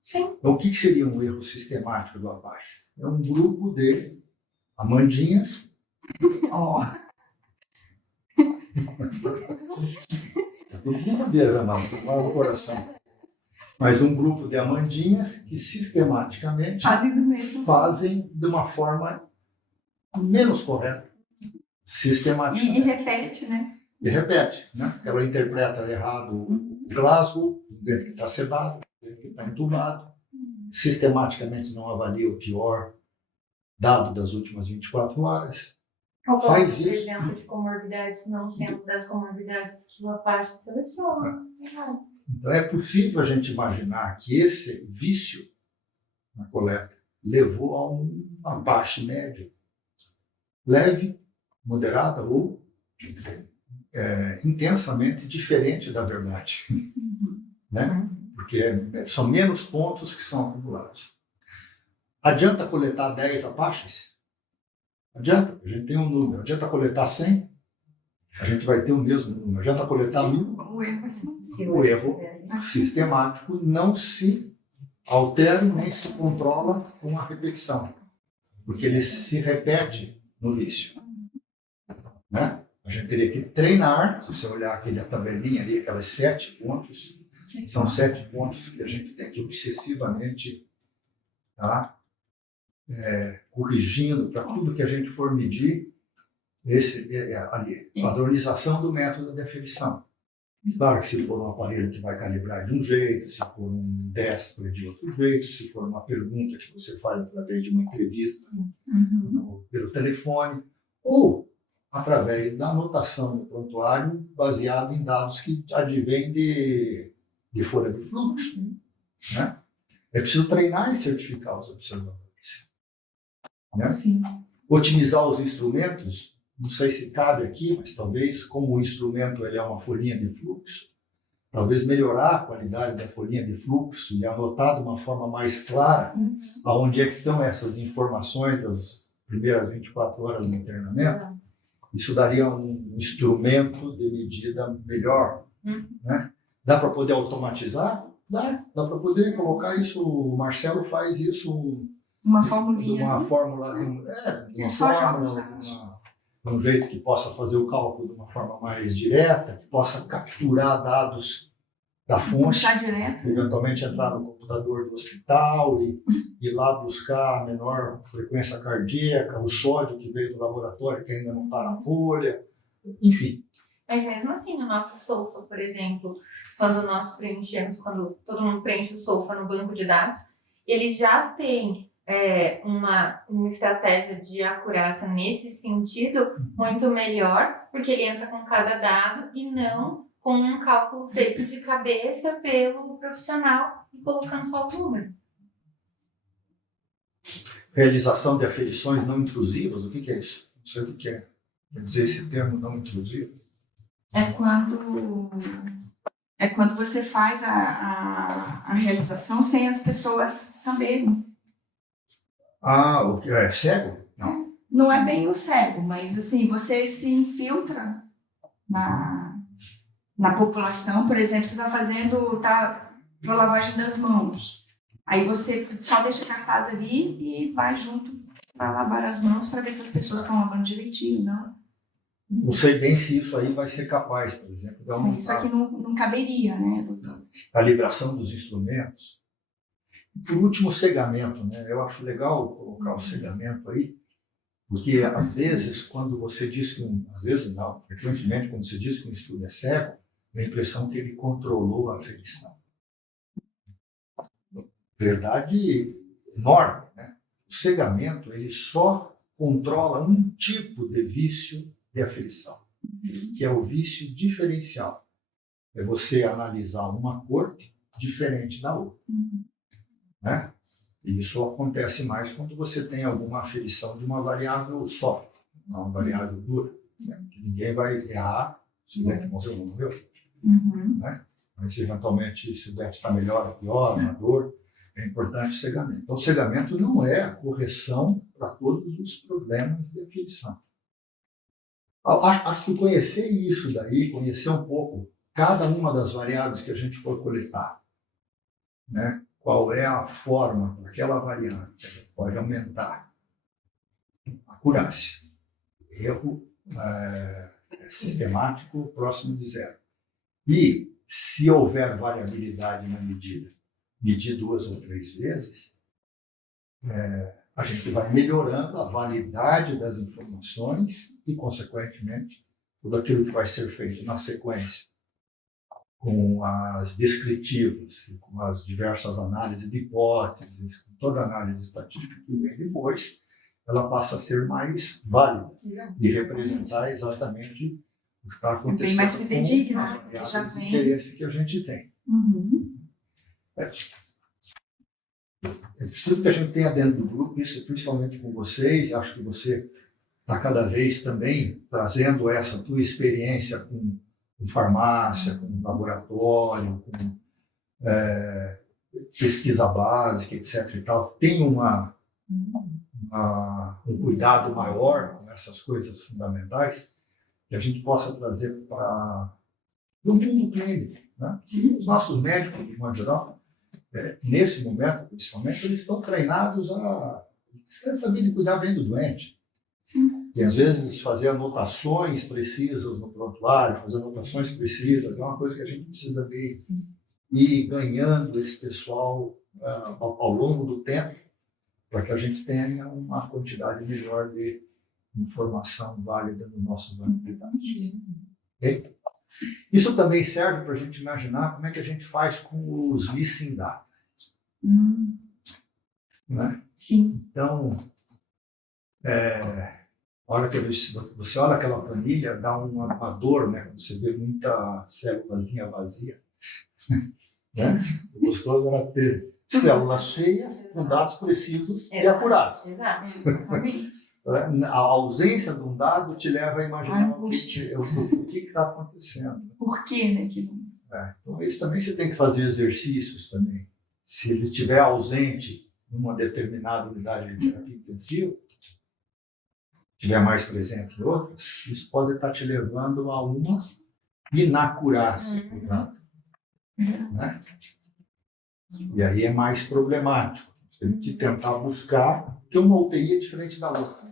Sim. Então, o que seria um erro sistemático do Apache? É um grupo de Amandinhas. Ó. É tudo brincadeira, não, você fala no coração. Mas um grupo de Amandinhas que sistematicamente Fazem do mesmo. fazem de uma forma menos correta. Sistematicamente. E repete, né? E repete, né? Ela interpreta errado o Glasgow, o dente que está sedado, o dente que está entubado. Sistematicamente não avalia o pior dado das últimas 24 horas. Faz Por isso. exemplo, de comorbidades não sendo das comorbidades que o Apache seleciona. Então é possível a gente imaginar que esse vício na coleta levou a um Apache médio, leve, moderada ou intensamente diferente da verdade, né? Porque são menos pontos que são acumulados. Adianta coletar 10 Apaches? Adianta, a gente tem um número. Adianta coletar 100? A gente vai ter o mesmo número. Adianta coletar 1000? O erro assim. O erro sistemático não se altera nem se controla com a repetição, porque ele se repete no vício, né? A gente teria que treinar. Se você olhar aquela tabelinha ali, aquelas 7 pontos, são 7 pontos que a gente tem que obsessivamente corrigindo para tudo que a gente for medir. Esse ali, padronização do método de aferição. Claro que se for um aparelho que vai calibrar de um jeito, se for um destro é de outro jeito, se for uma pergunta que você faz através de uma entrevista pelo telefone, ou através da anotação no prontuário baseado em dados que advêm de folha de fluxo, né? É preciso treinar e certificar os observadores, né? Sim. Otimizar os instrumentos. Não sei se cabe aqui, mas talvez, como o instrumento ele é uma folhinha de fluxo, talvez melhorar a qualidade da folhinha de fluxo e anotar de uma forma mais clara aonde é que estão essas informações das primeiras 24 horas no internamento. Isso daria um instrumento de medida melhor, né? Dá para poder automatizar? Dá para poder colocar isso. O Marcelo faz isso. Uma formulinha. Uma fórmula, de um jeito que possa fazer o cálculo de uma forma mais direta, que possa capturar dados da fonte, puxar direto, eventualmente entrar no computador do hospital e ir lá buscar a menor frequência cardíaca, o sódio que veio do laboratório que ainda não está na folha, enfim. Mas mesmo assim, no nosso SOFA, por exemplo, quando nós preenchemos, quando todo mundo preenche o SOFA no banco de dados, ele já tem uma estratégia de acurácia nesse sentido muito melhor, porque ele entra com cada dado e não com um cálculo feito de cabeça pelo profissional e colocando só o número. Realização de aferições não intrusivas, o que é isso? Não sei o que é. Quer dizer esse termo não intrusivo? É quando você faz a realização sem as pessoas saberem. O que é cego? Não. Não é bem o cego, mas assim, você se infiltra na população. Por exemplo, você está fazendo para lavagem das mãos. Aí você só deixa cartaz ali e vai junto para lavar as mãos para ver se as pessoas estão lavando direitinho, não? Não sei bem se isso aí vai ser capaz, por exemplo, de aumentar. Isso aqui não caberia, né, doutor? A calibração dos instrumentos. Por último, o cegamento, né? Eu acho legal colocar o cegamento aí, porque às vezes, quando você diz que às vezes não, frequentemente, quando você diz que um estudo é cego, dá a impressão que ele controlou a aferição. Verdade enorme, né? O cegamento, ele só controla um tipo de vício de aferição, que é o vício diferencial. É você analisar uma cor diferente da outra. Né? E isso acontece mais quando você tem alguma aferição de uma variável só, uma variável dura, né? Que ninguém vai errar se o dente morreu ou não morreu. Né? Mas eventualmente se o dente está melhor ou pior, uma dor. É importante o cegamento. Então, o cegamento não é a correção para todos os problemas de aflição. Acho que conhecer isso daí, conhecer um pouco cada uma das variáveis que a gente for coletar, né? Qual é a forma daquela variável que a gente pode aumentar a acurácia. Erro sistemático próximo de zero. E, se houver variabilidade na medida, medir 2 ou 3 vezes, a gente vai melhorando a validade das informações e, consequentemente, tudo aquilo que vai ser feito na sequência, com as descritivas, com as diversas análises de hipóteses, com toda a análise estatística que vem depois, ela passa a ser mais válida e representar exatamente o que está acontecendo bem mais fidedigna, com as variáveis de interesse que a gente tem. É preciso que a gente tenha dentro do grupo, isso principalmente com vocês, acho que você está cada vez também trazendo essa tua experiência com farmácia, com laboratório, com pesquisa básica, etc. e tal, tem um cuidado maior com essas coisas fundamentais, que a gente possa trazer para o mundo clínico. Né? Os nossos médicos, de modo geral, nesse momento, principalmente, eles estão treinados a saber de cuidar bem do doente. E, às vezes, fazer anotações precisas no prontuário, fazer anotações precisas, é uma coisa que a gente precisa ver e ganhando esse pessoal ao longo do tempo, para que a gente tenha uma quantidade melhor de informação válida no nosso banco de dados. Okay? Isso também serve para a gente imaginar como é que a gente faz com os missing data. Né? Sim. Então, a hora que você olha aquela planilha, dá uma dor, né? Quando você vê muita célulazinha vazia. Né? O gostoso era ter células cheias com dados precisos e apurados. Exatamente. A ausência de um dado te leva a imaginar o que está acontecendo. Por quê, né? Então, isso também você tem que fazer exercícios também. Se ele estiver ausente numa determinada unidade de terapia intensiva, estiver mais presente em outras, isso pode estar te levando a uma inacurácia do dado. Né? E aí é mais problemático. Você tem que tentar buscar, porque uma UTI é diferente da outra.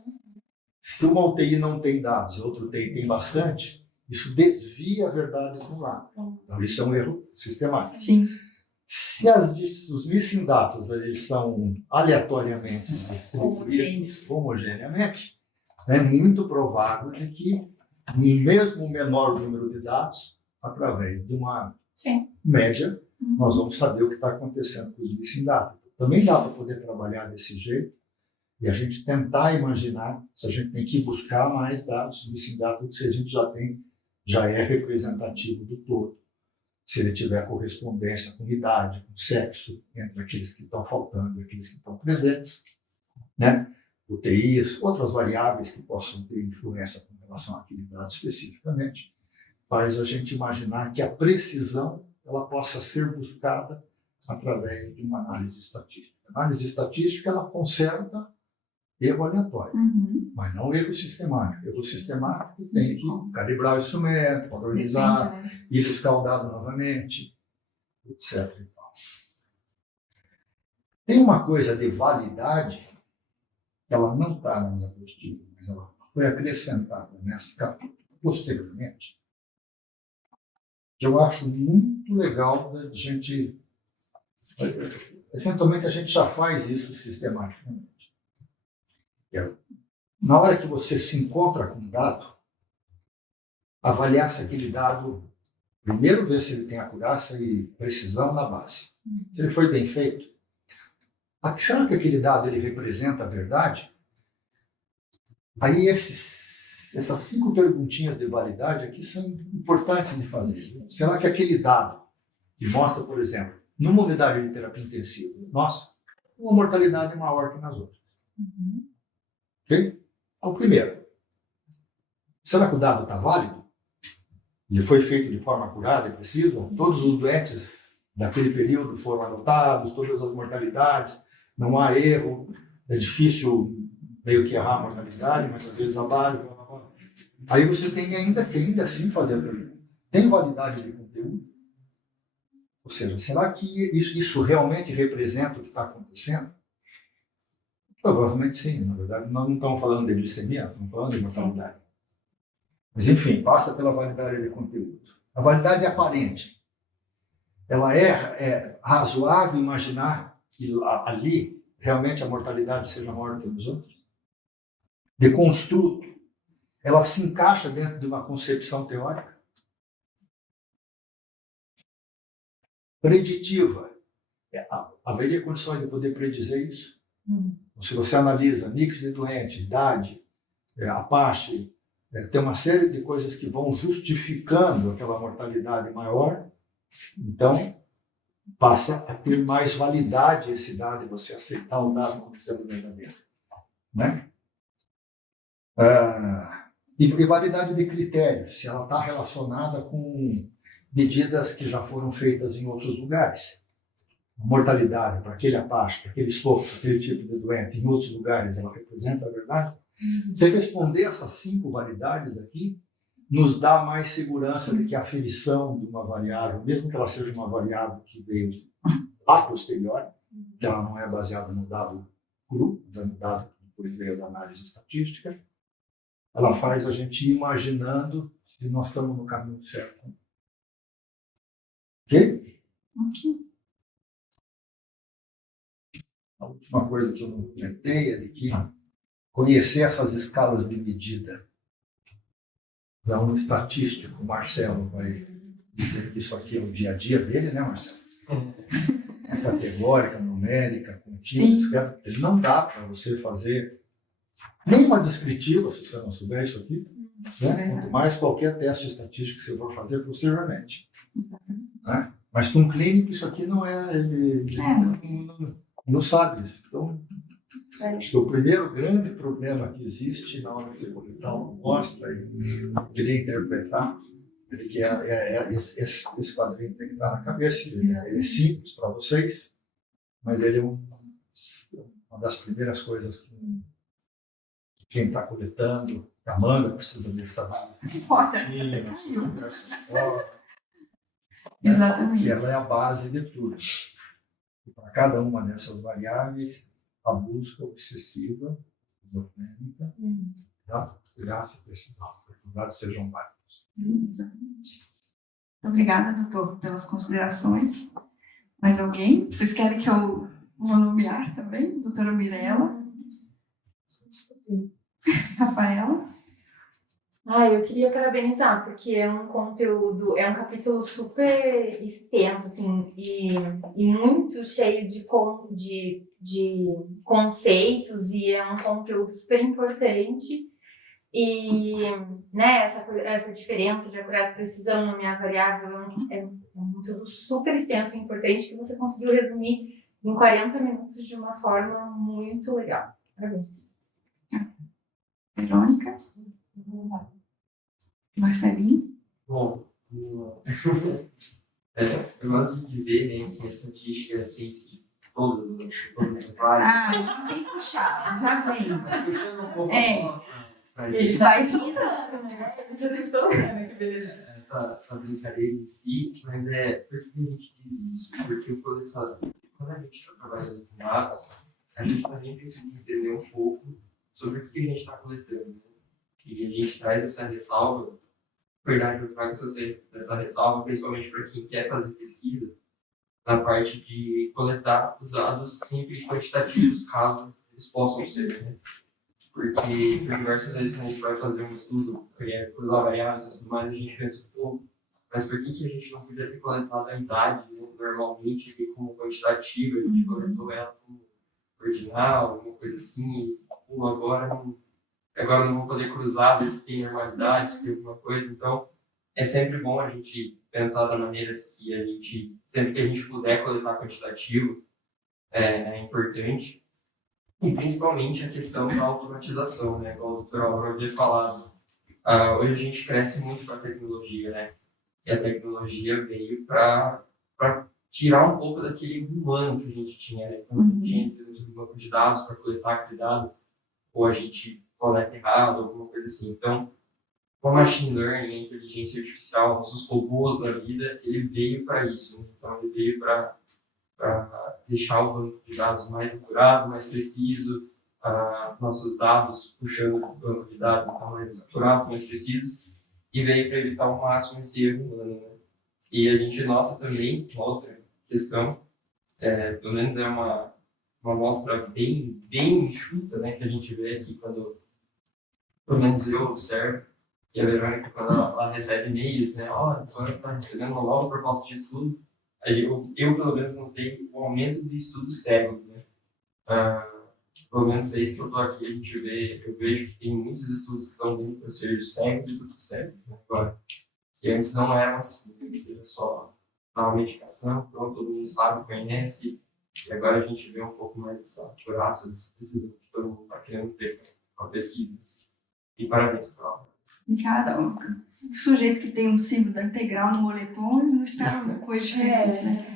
Se uma UTI não tem dados e outra UTI tem bastante, isso desvia a verdade para um lado. Então, isso é um erro sistemático. Sim. Se os missing datas eles são aleatoriamente distribuídos homogeneamente, é muito provável de que, mesmo o menor número de dados, através de uma média, nós vamos saber o que está acontecendo com os missing data. Também dá para poder trabalhar desse jeito e a gente tentar imaginar se a gente tem que buscar mais dados, missing data, se a gente já tem, já é representativo do todo. Se ele tiver correspondência com idade, com sexo, entre aqueles que estão faltando e aqueles que estão presentes, né? UTIs, outras variáveis que possam ter influência com relação àquele dado especificamente, faz a gente imaginar que a precisão ela possa ser buscada através de uma análise estatística. A análise estatística ela conserta erro aleatório, mas não erro sistemático. Erro sistemático tem que calibrar o instrumento, padronizar, ir buscar o dado novamente, etc. Tem uma coisa de validade que ela não está na minha apostila, mas ela foi acrescentada nesse capítulo posteriormente, que eu acho muito legal da gente. Eventualmente a gente já faz isso sistematicamente. Na hora que você se encontra com um dado, avaliar se aquele dado, primeiro ver se ele tem acurácia e precisão na base. Se ele foi bem feito. Será que aquele dado ele representa a verdade? Aí essas 5 perguntinhas de validade aqui são importantes de fazer. Será que aquele dado que mostra, por exemplo, numa unidade de terapia intensiva, nossa, uma mortalidade maior que nas outras. Ok? Então, primeiro, será que o dado está válido? Ele foi feito de forma acurada e precisa? Todos os doentes daquele período foram anotados, todas as mortalidades, não há erro, é difícil meio que errar a mortalidade, mas às vezes a base, blá, blá, blá. Aí você tem ainda assim fazer a pergunta. Tem validade de conteúdo? Ou seja, será que isso realmente representa o que está acontecendo? Provavelmente sim. Na verdade, nós não estamos falando de glicemia, estamos falando de mortalidade. Mas, enfim, passa pela validade de conteúdo. A validade é aparente. Ela é razoável imaginar que ali realmente a mortalidade seja maior que nos outros? De construto, ela se encaixa dentro de uma concepção teórica? Preditiva. Haveria condições de poder predizer isso? Se você analisa mix de doente, idade, Apache, tem uma série de coisas que vão justificando aquela mortalidade maior, então passa a ter mais validade esse dado e você aceitar o dado como sendo verdadeiro. Né? E validade de critérios, se ela está relacionada com medidas que já foram feitas em outros lugares. Mortalidade para aquele Apache, para aquele esforço, para aquele tipo de doente, em outros lugares, ela representa a verdade? Se responder essas 5 validades aqui, nos dá mais segurança de que a aferição de uma variável, mesmo que ela seja uma variável que veio a posteriori, que ela não é baseada no dado cru, mas é no dado que depois veio da análise estatística, ela faz a gente ir imaginando que nós estamos no caminho certo. Ok? Ok. A última coisa que eu não comentei é de que conhecer essas escalas de medida. Para um estatístico, o Marcelo vai dizer que isso aqui é o dia a dia dele, né, Marcelo? É categórica, numérica, contínua, discreta. Não dá para você fazer nem uma descritiva, se você não souber isso aqui, né? Quanto mais qualquer teste estatístico que você for fazer, possivelmente. Né? Mas com um clínico, isso aqui não é. Ele não sabe isso. Então, acho que o primeiro grande problema que existe na hora de você coletar uma amostra e querer interpretar, é que esse quadrinho tem que estar na cabeça. Ele é simples para vocês, mas ele é uma das primeiras coisas que quem está coletando, a Amanda precisa de estar Exatamente. que ela é a base de tudo. E para cada uma dessas variáveis, a busca obsessiva, isotérmica, da graça e precisão, para que os dados sejam válidos. Exatamente. Obrigada, doutor, pelas considerações. Mais alguém? Vocês querem que eu vou nomear também? Doutora Mirella? Rafaela? Eu queria parabenizar, porque é um conteúdo, é um capítulo super extenso, assim, e muito cheio de conceitos, e é um conteúdo super importante. E, né, essa diferença de acurar precisão, nomear variável, é um conteúdo super extenso e importante que você conseguiu resumir em 40 minutos de uma forma muito legal. Parabéns. Verônica? Marcelinho? Bom, eu gosto de dizer, né, que a estatística é a ciência de todas as áreas. Já tem puxado, já vem. Mas puxando um pouco Isso vai vir. essa brincadeira em si, mas por que a gente diz isso? Porque o colecionador, quando a gente está trabalhando com dados, a gente também precisa entender um pouco sobre o que a gente está coletando, né? E a gente traz essa ressalva, na verdade, eu trago essa ressalva principalmente para quem quer fazer pesquisa, na parte de coletar os dados sempre quantitativos, caso eles possam ser, né? Porque diversas vezes quando a gente vai fazer um estudo, cruzar variáveis e tudo mais, a gente pensa, mas por que a gente não podia ter coletado a idade, né? Normalmente como quantitativa, a gente coletou ela como ordinal, alguma coisa assim, ou agora não vou poder cruzar, ver se tem normalidade, se tem alguma coisa. Então, é sempre bom a gente pensar da maneira que sempre que a gente puder coletar quantitativo, é importante. E principalmente a questão da automatização, né? Como o Dr. Álvaro havia falado. Hoje a gente cresce muito com a tecnologia, né? E a tecnologia veio para tirar um pouco daquele humano que a gente tinha, né? Quando a gente entra dentro do banco de dados para coletar aquele dado, ou a gente coleta errado, alguma coisa assim. Então, com a machine learning, a inteligência artificial, nossos robôs da vida, ele veio para isso. Né? Então, ele veio para deixar o banco de dados mais acurado, mais preciso, nossos dados puxando do banco de dados então, mais acurados, mais precisos, e veio para evitar ao máximo esse erro humano. Né? E a gente nota também, uma outra questão, pelo menos é uma amostra bem enxuta, né, que a gente vê aqui quando, pelo menos eu observo, que a Verônica, quando ela recebe e-mails, né, agora está recebendo uma nova proposta de estudo, eu pelo menos notei o aumento de estudos cegos, né. Pelo menos desde que eu estou aqui, eu vejo que tem muitos estudos que estão vindo para ser cegos e produtos cegos, né, agora. Que antes não eram assim, era só dar uma medicação, pronto, todo mundo sabe, conhece, e agora a gente vê um pouco mais essa curaça, dessa decisão que todo mundo está querendo ter com a pesquisa. E parabéns pela aula. Obrigada. O sujeito que tem um símbolo da integral no moletom, ele não espera uma coisa diferente, né?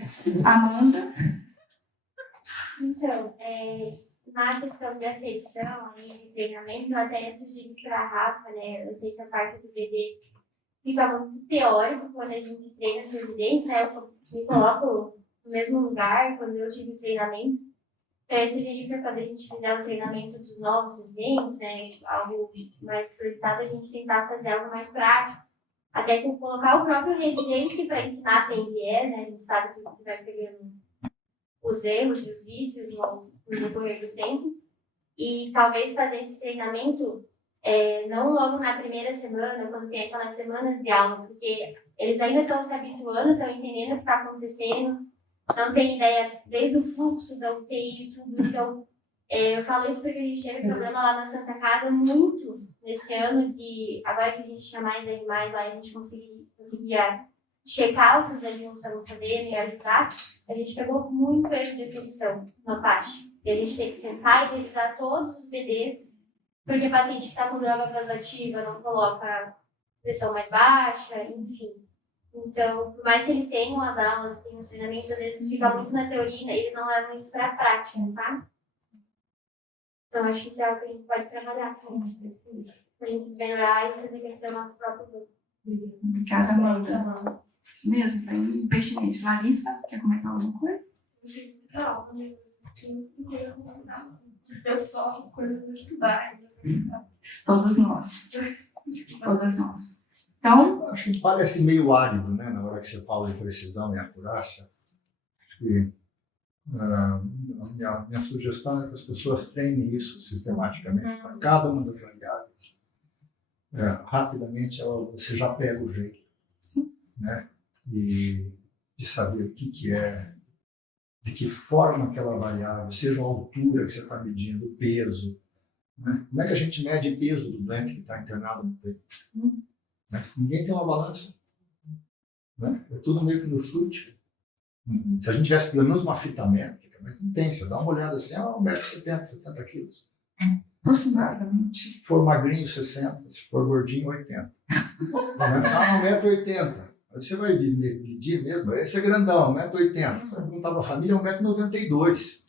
Amanda? Então, na questão de aferição e de treinamento, eu até sugiro para a Rafa, né? Eu sei que a parte do BD fica muito teórico quando a gente treina essa evidência, eu me coloco no mesmo lugar quando eu tive treinamento. Então, eu sugeri para quando a gente fizer o treinamento dos novos residentes, né, algo mais prioritado, a gente tentar fazer algo mais prático. Até com colocar o próprio residente para ensinar sem viés, né, a gente sabe que vai pegando os erros e os vícios no decorrer do tempo. E talvez fazer esse treinamento não logo na primeira semana, quando tem aquelas semanas de aula, porque eles ainda estão se habituando, estão entendendo o que está acontecendo, não tem ideia desde o fluxo da UTI e tudo. Então, eu falo isso porque a gente teve problema lá na Santa Casa muito nesse ano, agora que a gente tinha mais animais lá, a gente conseguia checar o que os alunos estavam fazendo e ajudar. A gente pegou muito erro de aferição na parte. E a gente tem que sentar e revisar todos os BDs, porque o paciente que está com droga vasoativa não coloca pressão mais baixa, enfim. Então, por mais que eles tenham as aulas, tenham os treinamentos, às vezes fica muito na teoria e eles não levam isso para a prática, sabe? Então, acho que isso é algo que a gente pode trabalhar com isso. Para a gente melhorar e fazer crescer o nosso próprio grupo. Obrigada, Amanda. Mesmo, bem pertinente. Larissa, quer comentar alguma coisa? Não, eu só coisa para estudar. Todas nós. Todas nós. Então, acho que parece meio árido, né, na hora que você fala de precisão e acurácia. Acho que minha sugestão é que as pessoas treinem isso sistematicamente para cada uma das variáveis. Rapidamente você já pega o jeito, né, e de saber o que é, de que forma aquela variável, seja a altura que você está medindo, o peso. Né? Como é que a gente mede o peso do doente que está internado no peito? Né? Ninguém tem uma balança. Né? É tudo meio que no chute. Se a gente tivesse pelo menos uma fita métrica, mas não tem. Você dá uma olhada assim, 1,70m, 70 quilos. aproximadamente. Se for magrinho, 60. Se for gordinho, 80. 1,80m. Aí você vai medir mesmo. Esse é grandão, 1,80m. Você vai perguntar para a família, 1,92m.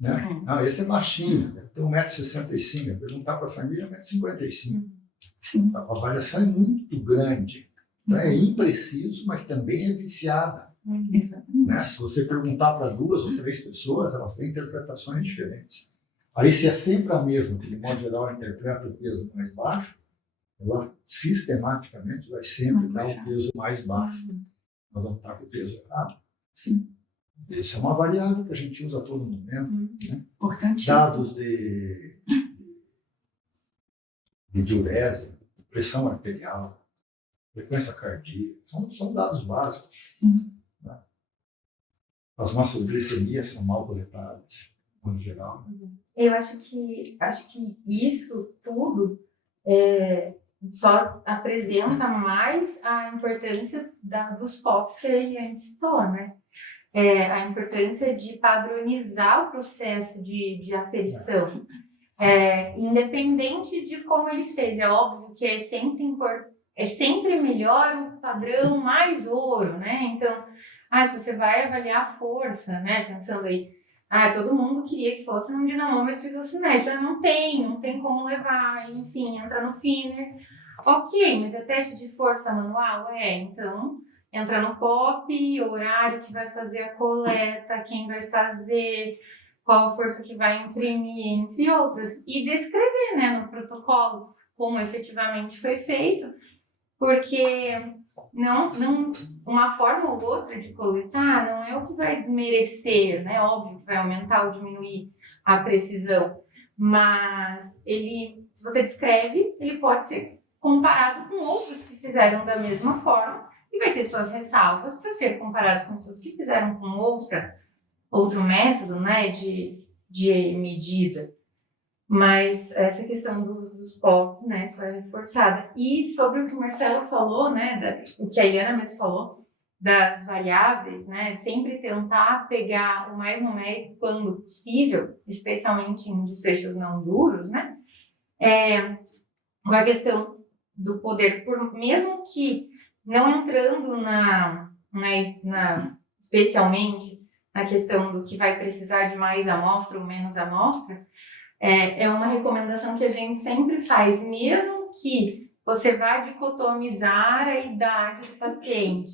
Né? Não, esse é baixinho, deve ter 1,65m. Vai perguntar para a família, 1,55m. Sim. A avaliação é muito grande. É impreciso, mas também é viciada. Né? Se você perguntar para 2 ou 3 pessoas, elas têm interpretações diferentes. Aí, se é sempre a mesma, que de modo geral interpreta o peso mais baixo, ela sistematicamente vai sempre dar o peso mais baixo. Nós vamos estar com o peso errado. Sim. Isso é uma variável que a gente usa a todo momento. Né? Importantíssimo. Dados de diurese, pressão arterial, frequência cardíaca, são dados básicos. Né? As nossas glicemias são mal coletadas, no geral. Né? Eu acho que isso tudo só apresenta mais a importância dos POPs que a Eliane citou, né? A importância de padronizar o processo de aferição. Independente de como ele seja, óbvio que é sempre é sempre melhor o padrão mais ouro, né? Então, se você vai avaliar a força, né? Pensando aí, todo mundo queria que fosse um dinamômetro isocinético, não tem como levar, enfim, entra no Finner. Ok, mas é teste de força manual? Então entra no POP, o horário que vai fazer a coleta, quem vai fazer, qual a força que vai imprimir, entre outras. E descrever, né, no protocolo como efetivamente foi feito, porque não, uma forma ou outra de coletar não é o que vai desmerecer, né? Óbvio que vai aumentar ou diminuir a precisão, mas se você descreve, ele pode ser comparado com outros que fizeram da mesma forma e vai ter suas ressalvas para ser comparados com os que fizeram com outro método, né, de medida. Mas essa questão dos POPs, né, só é reforçada. E sobre o que o Marcelo falou, né, o que a Eliana mesmo falou, das variáveis, né, sempre tentar pegar o mais numérico quando possível, especialmente em desfechos não duros, né, com a questão do poder, mesmo que não entrando especialmente na questão do que vai precisar de mais amostra ou menos amostra, é uma recomendação que a gente sempre faz, mesmo que você vá dicotomizar a idade do paciente,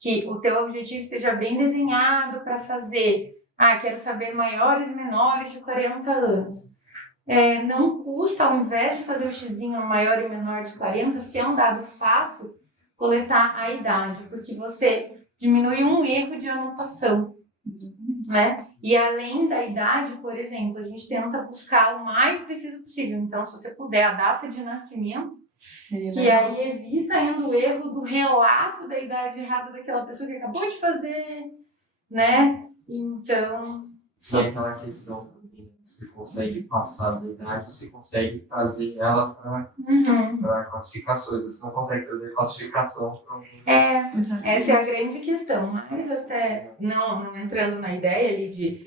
que o teu objetivo esteja bem desenhado para fazer, quero saber maiores e menores de 40 anos. Não custa, ao invés de fazer o xizinho maior e menor de 40, se é um dado fácil, coletar a idade, porque você diminui um erro de anotação. Né? E além da idade, por exemplo, a gente tenta buscar o mais preciso possível. Então, se você puder, a data de nascimento, que aí evita ainda o erro do relato da idade errada daquela pessoa que acabou de fazer, né? Então... Só aquela questão, você consegue passar da idade, você consegue trazer ela para classificações, você não consegue trazer classificação para alguém. Essa é a grande questão, mas até não entrando na ideia ali de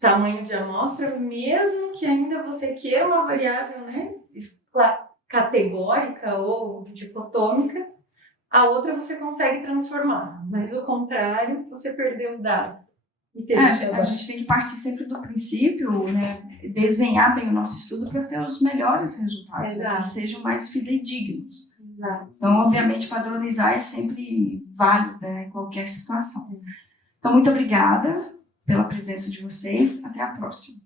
tamanho de amostra, mesmo que ainda você queira uma variável, né, categórica ou dicotômica, a outra você consegue transformar, mas o contrário, você perdeu o dado. A gente tem que partir sempre do princípio, né, desenhar bem o nosso estudo para ter os melhores resultados, né, que sejam mais fidedignos. Exato. Então, obviamente, padronizar é sempre válido, né, em qualquer situação. Então, muito obrigada pela presença de vocês. Até a próxima.